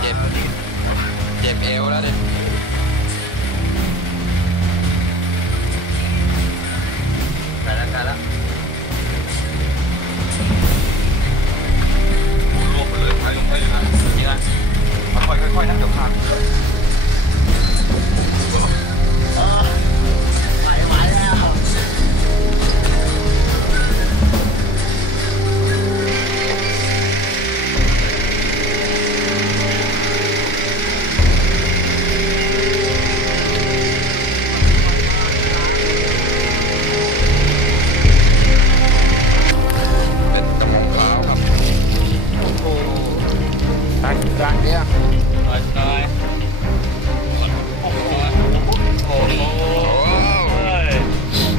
เจ็บเจ็บเอวแล้วเนี่ย กลางเนี่ยตายตายโอ้โหโอ้โห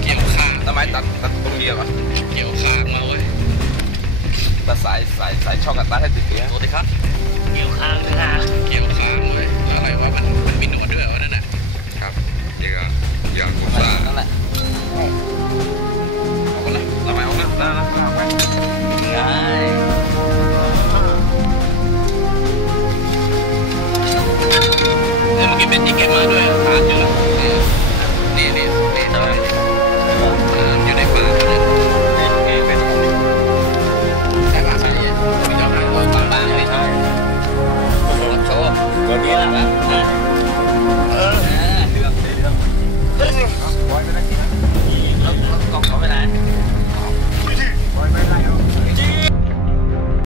เกี่ยวข้างทำไมตัดตัดตรงเดียวอะเกี่ยวข้างมาเว้ยตัดสายสายสายช่องกับตัดให้ติดเนี้ยสวัสดีครับเกี่ยวข้างนะฮะเกี่ยวข้างเว้ยอะไรวะมันมันมีหนวดด้วยวะนั่นน่ะครับนี่ก็ยากุซ่านั่นแหละ de la.